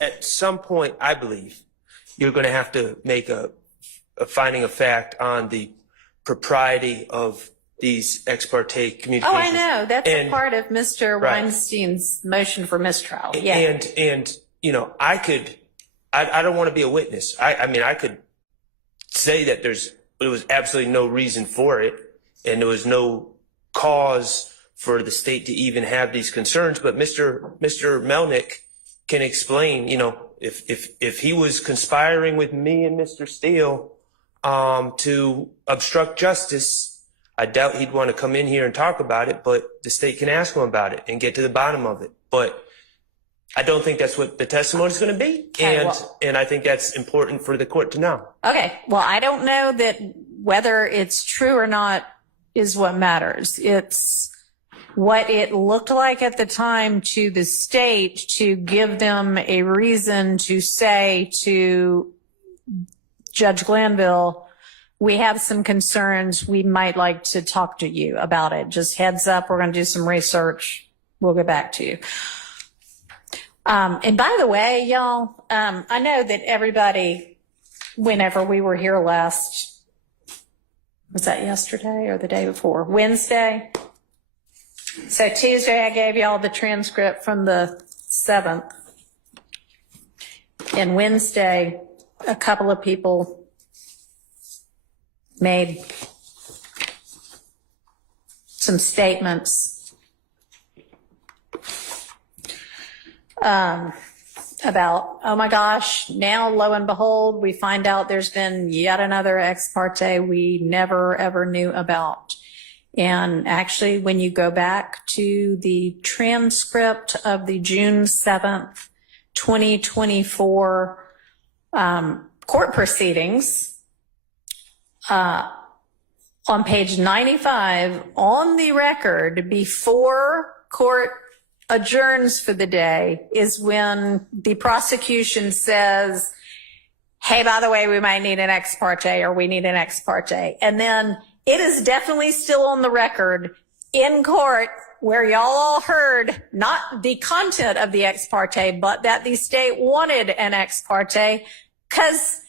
at some point, I believe, you're going to have to make a finding of fact on the propriety of these ex parte communications. Oh, I know. That's a part of Mr. Weinstein's motion for mistrial. Yeah. And you know, I don't want to be a witness. I mean, I could say that there was absolutely no reason for it, and there was no cause for the state to even have these concerns. But Mr. Melnick can explain, you know, if he was conspiring with me and Mr. Steele to obstruct justice, I doubt he'd want to come in here and talk about it, but the state can ask him about it and get to the bottom of it. But I don't think that's what the testimony is going to be. Okay, and I think that's important for the court to know. Okay. Well, I don't know that whether it's true or not is what matters. It's what it looked like at the time to the state to give them a reason to say to Judge Glanville, we have some concerns. We might like to talk to you about it. Just heads up, we're going to do some research. We'll get back to you. And by the way, y'all, I know that everybody, whenever we were here last, was that yesterday or the day before? Wednesday. So Tuesday, I gave y'all the transcript from the 7th. And Wednesday, a couple of people made some statements about, oh my gosh, now lo and behold, we find out there's been yet another ex parte we never ever knew about. And actually, when you go back to the transcript of the June 7th, 2024 court proceedings, on page 95, on the record, before court adjourns for the day, is when the prosecution says, hey, by the way, we might need an ex parte, or we need an ex parte. And then it is definitely still on the record in court where y'all all heard not the content of the ex parte, but that the state wanted an ex parte, because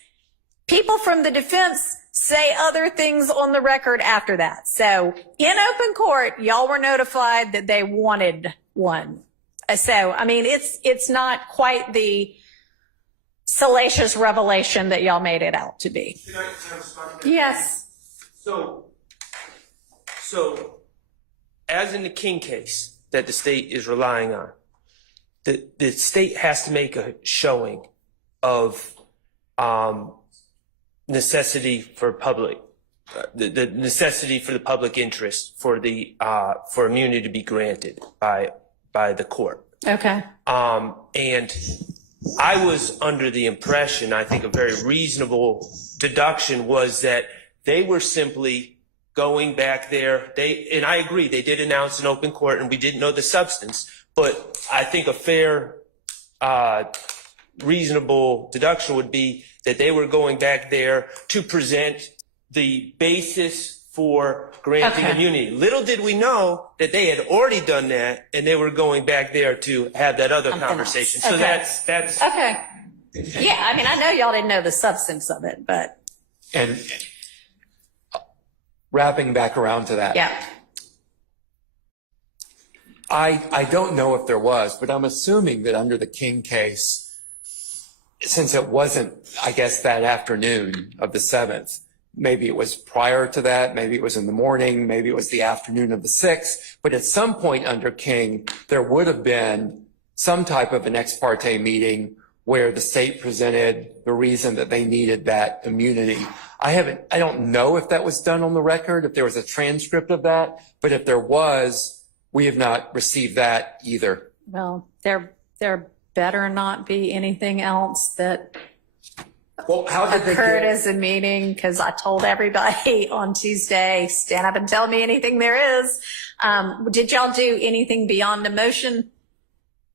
people from the defense say other things on the record after that. So in open court, y'all were notified that they wanted one. So, I mean, it's not quite the salacious revelation that y'all made it out to be. Can I respond to that? Yes. So, as in the King case that the state is relying on, the state has to make a showing of necessity for public, the necessity for the public interest for immunity to be granted by the court. Okay. And I was under the impression, I think a very reasonable deduction was that they were simply going back there. And I agree, they did announce an open court and we didn't know the substance, but I think a fair, reasonable deduction would be that they were going back there to present the basis for granting immunity. Little did we know that they had already done that and they were going back there to have that other conversation. So that's okay. Yeah, I mean, I know y'all didn't know the substance of it, but. And wrapping back around to that. Yeah. I don't know if there was, but I'm assuming that under the King case, since it wasn't, I guess, that afternoon of the 7th, maybe it was prior to that, maybe it was in the morning, maybe it was the afternoon of the 6th, but at some point under King, there would have been some type of an ex parte meeting where the state presented the reason that they needed that immunity. I don't know if that was done on the record, if there was a transcript of that, but if there was, we have not received that either. Well, there better not be anything else that occurred as a meeting, because I told everybody on Tuesday, stand up and tell me anything there is. Did y'all do anything beyond the motion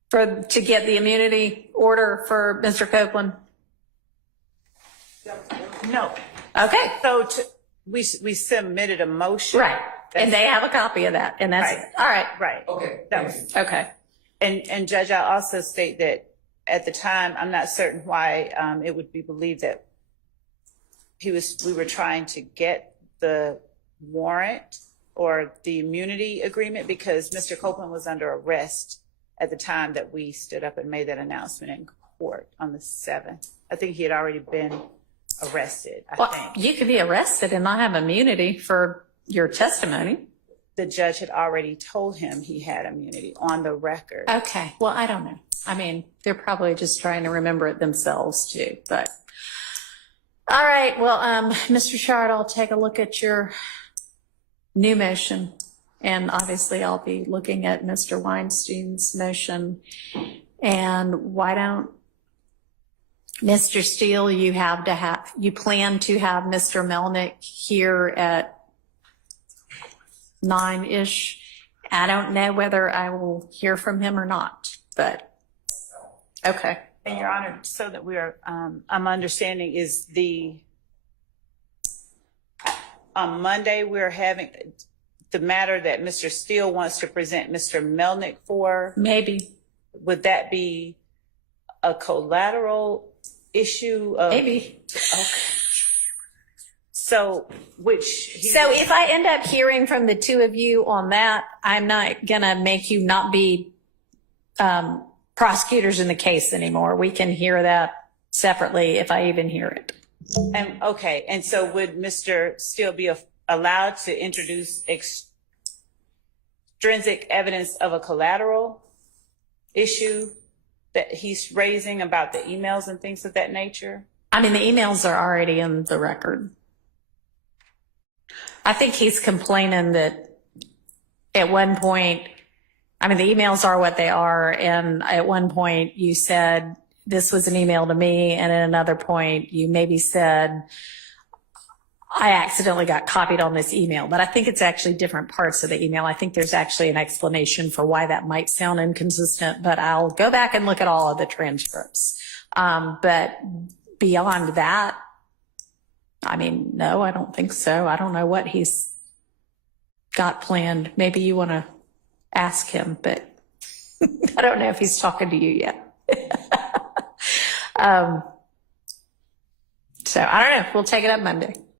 to get the immunity order for Mr. Copeland? No. Okay. So we submitted a motion. Right. And they have a copy of that. And that's right. All right. Right. Okay. That was, okay. and Judge, I also state that at the time, I'm not certain why it would be believed that we were trying to get the warrant or the immunity agreement, because Mr. Copeland was under arrest at the time that we stood up and made that announcement in court on the 7th. I think he had already been arrested, I think. You could be arrested and not have immunity for your testimony. The judge had already told him he had immunity on the record. Okay. Well, I don't know. I mean, they're probably just trying to remember it themselves too, but. All right. Well, Mr. Shard, I'll take a look at your new motion. And obviously I'll be looking at Mr. Weinstein's motion. And why don't, Mr. Steele, you plan to have Mr. Melnick here at 9-ish. I don't know whether I will hear from him or not, but okay. And Your Honor, so that we are, I'm understanding is on Monday, we're having the matter that Mr. Steele wants to present Mr. Melnick for. Maybe. Would that be a collateral issue? Maybe. Okay. So if I end up hearing from the two of you on that, I'm not gonna make you not be prosecutors in the case anymore. We can hear that separately if I even hear it. And okay, and so would Mr. Steele be allowed to introduce extrinsic evidence of a collateral issue that he's raising about the emails and things of that nature? I mean, the emails are already in the record. I think he's complaining that at one point, I mean, the emails are what they are. And at one point you said, this was an email to me. And at another point you maybe said, I accidentally got copied on this email, but I think it's actually different parts of the email. I think there's actually an explanation for why that might sound inconsistent, but I'll go back and look at all of the transcripts. But beyond that, I mean, no, I don't think so. I don't know what he's got planned. Maybe you want to ask him, but I don't know if he's talking to you yet. So I don't know. We'll take it up Monday.